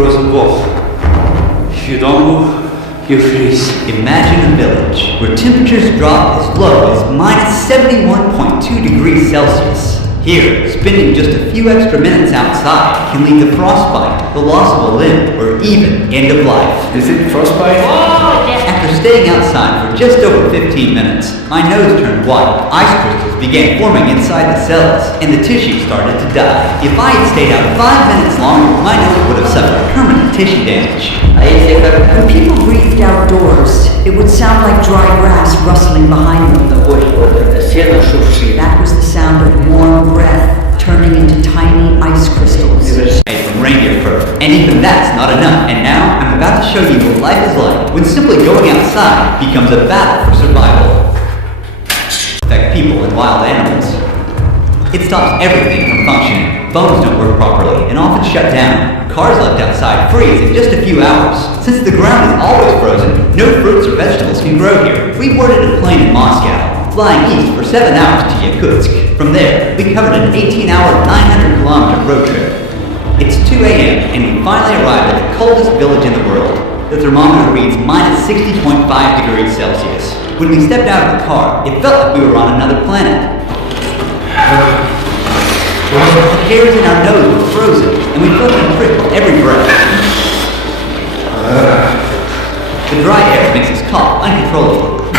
frozen wolf. If you don't move, you freeze. Imagine a village where temperatures drop as low as minus 71.2 degrees Celsius. Here, spending just a few extra minutes outside can lead to frostbite, the loss of a limb, or even end of life. Is it frostbite? Oh, yes. After staying outside for just over 15 minutes, my nose turned white, ice crystals began forming inside the cells, and the tissue started to die. If I had stayed out 5 minutes longer, my nose would have suffered permanent tissue damage. When people breathed outdoors, it would sound like dry grass rustling behind them. That was the sound of warm breath turning into tiny ice crystals. Made from reindeer fur. And even that's not enough. And now I'm about to show you what life is like when simply going outside becomes a battle for survival. Affect people and wild animals. It stops everything from functioning. Phones don't work properly and often shut down. Cars left outside freeze in just a few hours. Since the ground is always frozen, no fruits or vegetables can grow here. We boarded a plane in Moscow, flying east for 7 hours to Yakutsk. From there, we covered an 18-hour, 900-kilometer road trip. It's 2 a.m. and we finally arrived at the coldest village in the world. The thermometer reads minus 60.5 degrees Celsius. When we stepped out of the car, it felt like we were on another planet. The hairs in our nose were frozen, and we felt them prick every breath. The dry air makes us cough uncontrollably.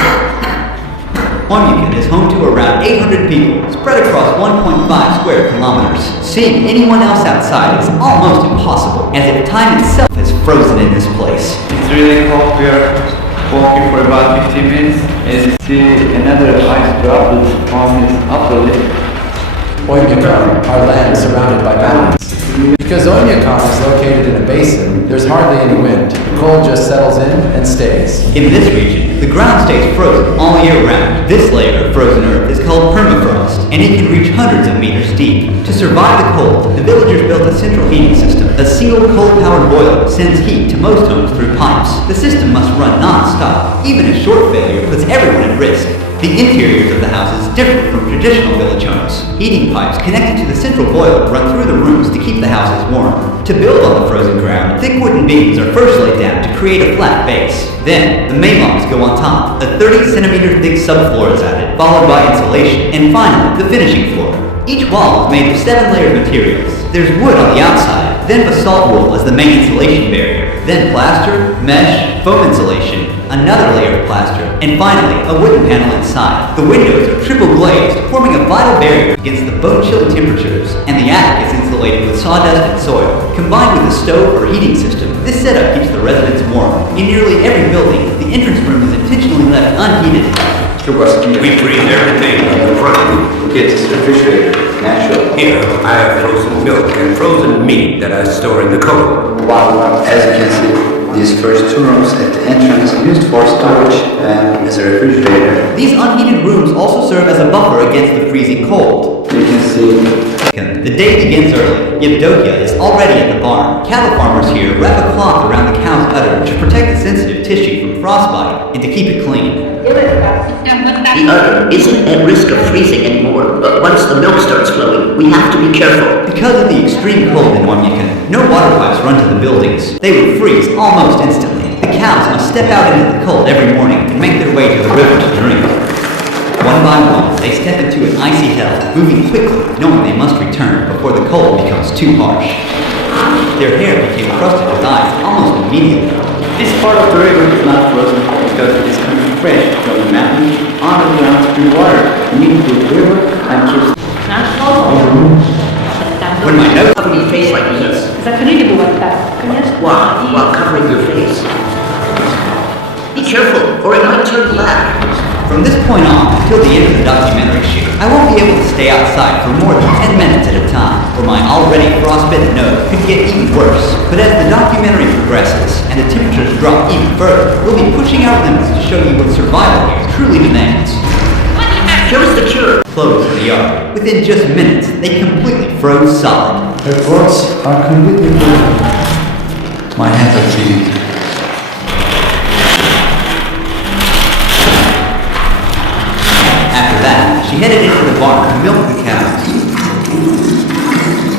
Wemiakon is home to around 800 people, spread across 1.5 square kilometers. Seeing anyone else outside is almost impossible, as if time itself has frozen in this place. It's really cold. We are walking for about 15 minutes. As you see, another ice droplet forms upwardly. Wemiakon, our land is surrounded by mountains. Because Wemiakon is located in a basin, there's hardly any wind. The cold just settles in and stays. In this region, the ground stays frozen all year round. This layer of frozen earth is called permafrost, and it can reach hundreds of meters deep. To survive the cold, the villagers built a central heating system. A single coal-powered boiler sends heat to most homes through pipes. The system must run non-stop. Even a short failure puts everyone at risk. The interiors of the houses differ from traditional village homes. Heating pipes connected to the central boiler run through the rooms to keep the houses warm. To build on the frozen ground, thick wooden beams are first laid down to create a flat base. Then, the main logs go on top. A 30-centimeter thick subfloor is added, followed by insulation, and finally, the finishing floor. Each wall is made of 7 layered materials. There's wood on the outside, then basalt wool as the main insulation barrier, then plaster, mesh, foam insulation, another layer of plaster, and finally, a wooden panel inside. The windows are triple glazed, forming a vital barrier against the bone-chilling temperatures, and the attic is insulated with sawdust and soil. Combined with a stove or heating system, this setup keeps the residents warm. In nearly every building, the entrance room is intentionally left unheated. We freeze everything in front of you. It's refrigerator, natural. Here, I have frozen milk and frozen meat that I store in the cold. Wow, as you can see, these first 2 rooms at the entrance are used for storage and as a refrigerator. These unheated rooms also serve as a buffer against the freezing cold. You can see The day begins early. Yevdokia is already at the barn. Cattle farmers here wrap a cloth around the cow's udder to protect the sensitive tissue from frostbite and to keep it clean. The udder isn't at risk of freezing anymore, but once the milk starts flowing, we have to be careful. Because of the extreme cold in Wemiakon, no water pipes run to the buildings. They would freeze almost instantly. The cows must step out into the cold every morning and make their way to the river to drink. One by one, they step into an icy hell, moving quickly, knowing they must return before the cold becomes too harsh. Their hair became crusted with ice almost immediately. This part of the river is not frozen because it is coming fresh from the mountain on the ground through water, meeting the river and keeps. When my nose Cover your face like this. Закрыли бы вот так, конечно. While covering your face. Be careful, or it might turn black. From this point on, until the end of the documentary shoot, I won't be able to stay outside for more than 10 minutes at a time, or my already frostbitten nose could get even worse. But as the documentary progresses, and the temperatures drop even further, we'll be pushing our limits to show you what survival here truly demands. Here's the cure. Clothes in the yard. Within just minutes, they completely froze solid. Their throats are completely frozen. my hands are freezing. After that, she headed into the barn to milk the cows.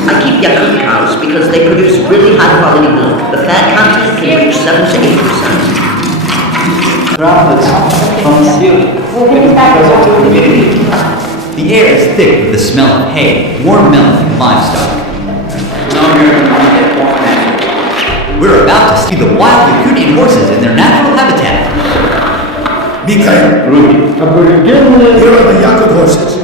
I keep Yakut cows because because they produce really high quality milk. The fat content can reach 7 to 8%. Droplets from the ceiling. It is because of the humidity. The air is thick with the smell of hay, warm milk, and livestock. Now you're going to get more natural. We're about to see the wild Yakutian horses in their natural habitat. Mikhail, here are the Yakut horses.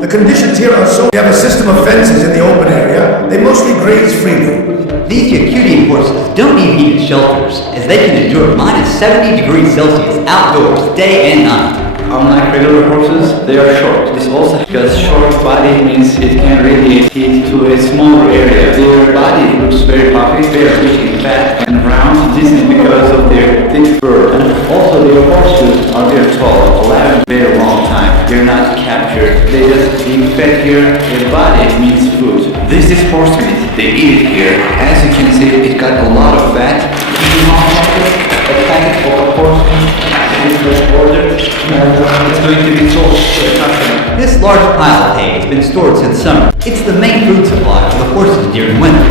The conditions here are so... We have a system of fences in the open area. They mostly graze freely. These Yakutian horses don't need heated shelters, as they can endure minus 70 degrees Celsius outdoors day and night. Unlike regular horses, they are short. This also because short body means it can radiate heat to a smaller area. Their body looks very puffy, they are rich in fat and round. This is because of their thick fur. And also their horses are very tall, alive a very long time. They're not captured. They just eat fat here. Their body means food. This is horse meat. They eat it here. As you can see, it got a lot of fat. A packet of horse meat. It's going to be sold to the customer. This large pile of hay has been stored since summer. It's the main food supply for the horses during winter.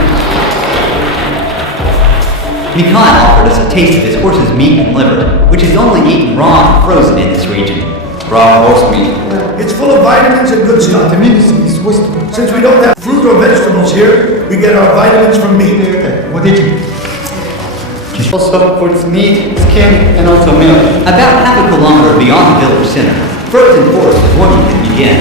Mikhail offered us a taste of his horse's meat and liver, which is only eaten raw and frozen in this region. Raw horse meat. It's full of vitamins and good stuff. Since we don't have fruit or vegetables here, we get our vitamins from meat. Also for its meat, skin, and also milk. About half a kilometer beyond the village center, frozen forest is where you can begin.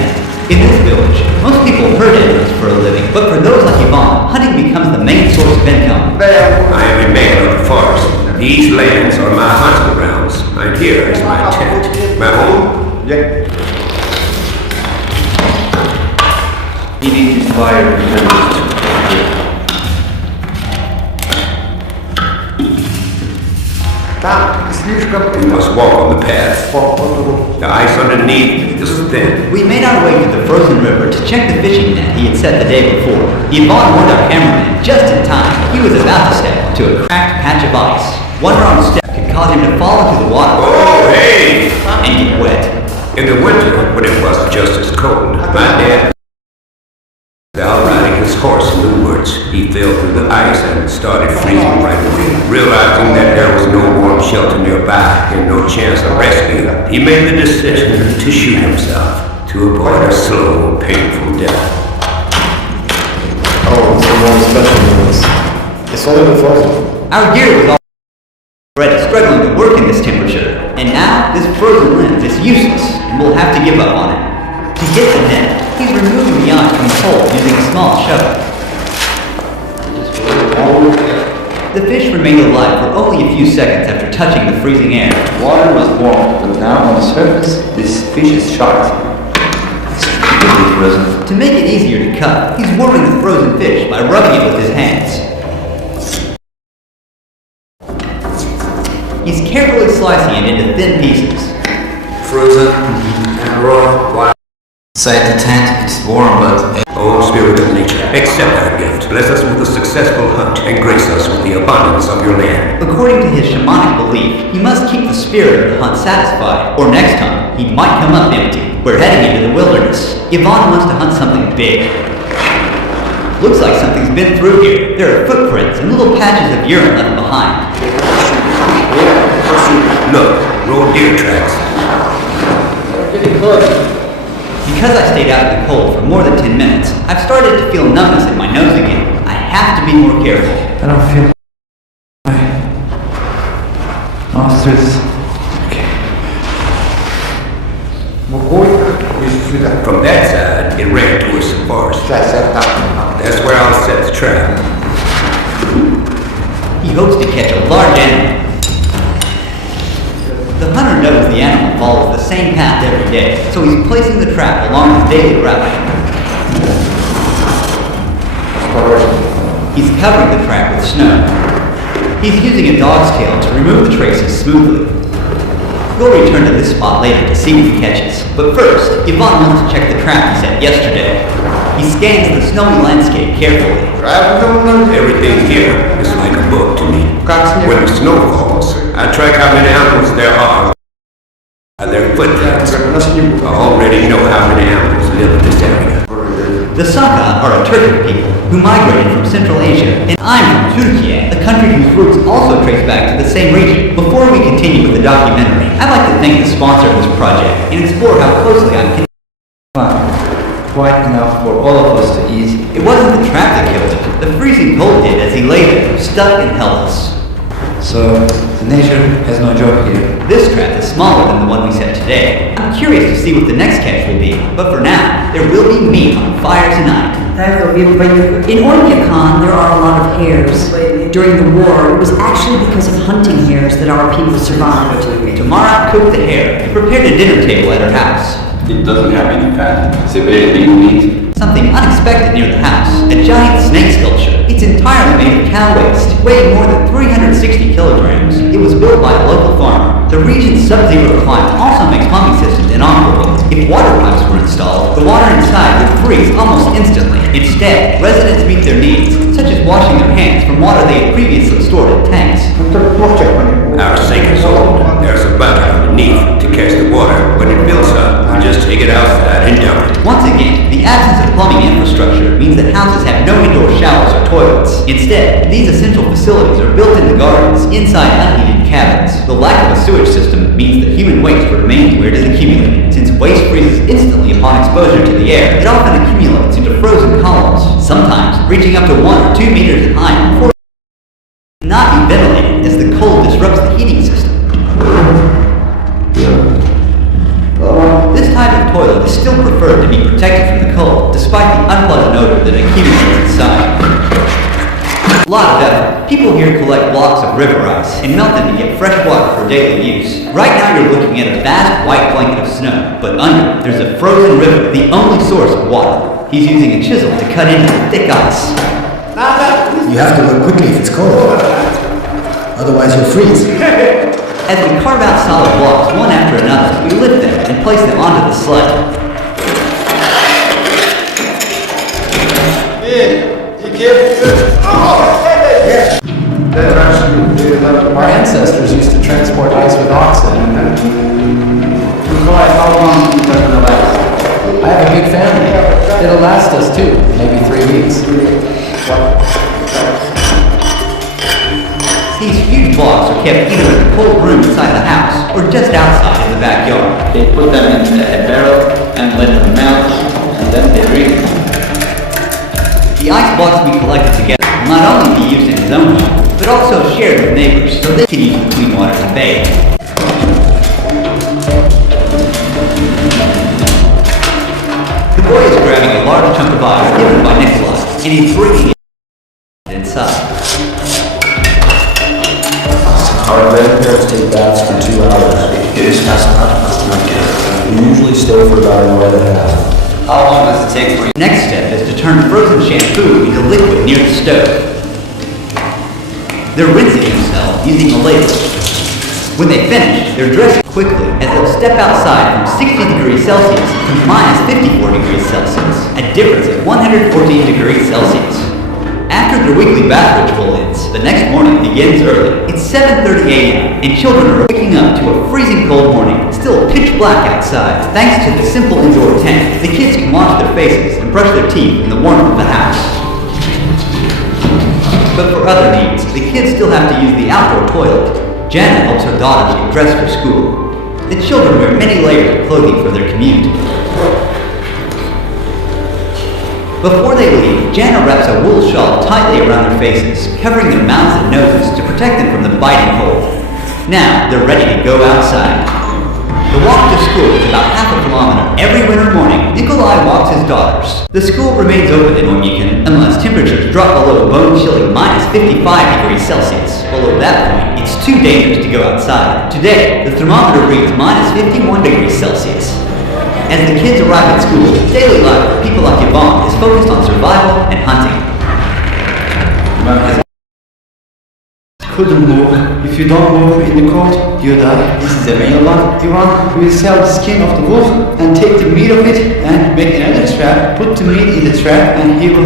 In this village, most people herd animals for a living, but for those like Ivan, hunting becomes the main source of income. I am a man of the forest. These lands are my hunting grounds. And here is my tent. My home. He needs his fire because it's too hot. We must walk on the path. The ice underneath is thin. We made our way to the frozen river to check the fishing net he had set the day before. Ivan warned our cameraman just in time. He was about to step onto a cracked patch of ice. One wrong step could cause him to fall into the water Oh, hey! and get wet. In the winter, when it was just as cold, my dad was out riding his horse in the woods. He fell through the ice and started freezing right away. Realizing that there was no warm shelter nearby and no chance of rescue, he made the decision to shoot himself to avoid a slow, painful death. Oh, it's a more special news. It's only the frozen. Our gear was all already struggling to work in this temperature, and now this frozen lens is useless, and we'll have to give up on it. To get the net, he's removing the ice from the hole using a small shovel. The fish remained alive for only a few seconds after touching the freezing air. Water was warm, but now on the surface, this fish is sharp. It's completely frozen. To make it easier to cut, he's warming the frozen fish by rubbing it with his hands. He's carefully slicing it into thin pieces. Frozen and raw. Wow. Inside the tent, it's warm, but... O Spirit of nature, accept our gift. Bless us with a successful hunt and grace us with the abundance of your land. According to his shamanic belief, he must keep the spirit of the hunt satisfied, or next time, he might come up empty. We're heading into the wilderness. Ivan wants to hunt something big. Looks like something's been through here. There are footprints and little patches of urine left behind. Look, road deer tracks. Because I stayed out in the cold for more than 10 minutes, I've started to feel numbness in my nose again. I have to be more careful. I don't feel my nostrils. Okay. From that side, it ran towards the forest. That's where I'll set the trap. He hopes to catch a large animal. The hunter knows the animal follows the same path every day, so he's placing the trap along his daily route. He's covering the trap with snow. He's using a dog's tail to remove the traces smoothly. We'll return to this spot later to see what he catches, but first, Ivan wants to check the trap he set yesterday. He scans the snowy landscape carefully. Everything here is like a book to me. When the snow falls, I track how many animals there are by their footprints. I already know how many animals live in this area. The Saka are a Turkic people who migrated from Central Asia, and I'm from Turkey, the country whose roots also trace back to the same region. Before we continue with the documentary, I'd like to thank the sponsor of this project and explore how closely I'm connected. Quite enough for all of us to eat. It wasn't the trap that killed him. The freezing cold did as he lay there, stuck and helpless. So, the nature has no job here. This trap is smaller than the one we set today. I'm curious to see what the next catch will be, but for now, there will be meat on fire tonight. In Wemiakon, there are a lot of hares. During the war, it was actually because of hunting hares that our people survived. Tamara cooked the hare and prepared a dinner table at her house. It doesn't have any fat. It's a very lean meat. Something unexpected near the house, a giant snake sculpture. It's entirely made of cow waste, weighing more than 360 kilograms. It was built by a local farmer. The region's sub-zero climate also makes pumping systems inoperable. If water pipes were installed, the water inside would freeze almost instantly. Instead, residents meet their needs, such as washing their hands from water they had previously stored in tanks. Our sink is old. There's a bucket underneath to catch the water. When it builds up, we just take it outside and dump it. Once again, the absence of plumbing infrastructure means that houses have no indoor showers or toilets. Instead, these essential facilities are built into gardens, inside unheated cabins. The lack of a sewage system means that human waste remains where it is accumulated. Since waste freezes instantly upon exposure to the air, it often accumulates into frozen columns, sometimes reaching up to 1 or 2 meters in height before not be ventilated as the cold disrupts the heating system. This type of toilet is still preferred to be protected from the cold, despite the unpleasant odor that accumulates inside. A lot of effort. People here collect blocks of river ice and melt them to get fresh water for daily use. Right now you're looking at a vast white blanket of snow, but under there's a frozen river, the only source of water. He's using a chisel to cut into the thick ice. You have to work quickly if it's cold. Otherwise you'll freeze. As we carve out solid blocks one after another, we lift them and place them onto the sled. Our ancestors used to transport ice with oxen. How long is that gonna last? I have a big family. It'll last us too, maybe 3 weeks. These huge blocks are kept either in a cold room inside the house or just outside in the backyard. They put them in a barrel and let them melt, and then they drink. The ice blocks we collected together will not only be used in his own home, but also shared with neighbors so they can use the clean water to bathe. The boy is grabbing a large chunk of ice given by Nicholas, and he's bringing it inside. Our grandparents take baths for 2 hours. It is fascinating. We usually stay for about an hour and a half. How long does it take for you? Next step is to turn frozen shampoo into liquid near the stove. They're rinsing themselves using a ladle. When they finish, they're dressing quickly as they'll step outside from 60 degrees Celsius to minus 54 degrees Celsius, a difference of 114 degrees Celsius. After their weekly bath ritual ends, the next morning begins early. It's 7:30 a.m. and children are waking up to a freezing cold morning, still pitch black outside. Thanks to the simple indoor tent, the kids can wash their faces and brush their teeth in the warmth of the house. But for other needs, the kids still have to use the outdoor toilet. Janet helps her daughters get dressed for school. The children wear many layers of clothing for their commute. Before they leave, Jana wraps a wool shawl tightly around their faces, covering their mouths and noses to protect them from the biting cold. Now, they're ready to go outside. The walk to school is about half a kilometer. Every winter morning, Nikolai walks his daughters. The school remains open in Wemiakon unless temperatures drop below bone-chilling minus 55 degrees Celsius. Below that point, it's too dangerous to go outside. Today, the thermometer reads minus 51 degrees Celsius. As the kids arrive at school, daily life for people like Yvonne is focused on survival and hunting. Couldn't move. If you don't move in the cold, you die. This is a male one. Ivan will sell the skin of the wolf and take the meat of it and make another trap, put the meat in the trap, and he will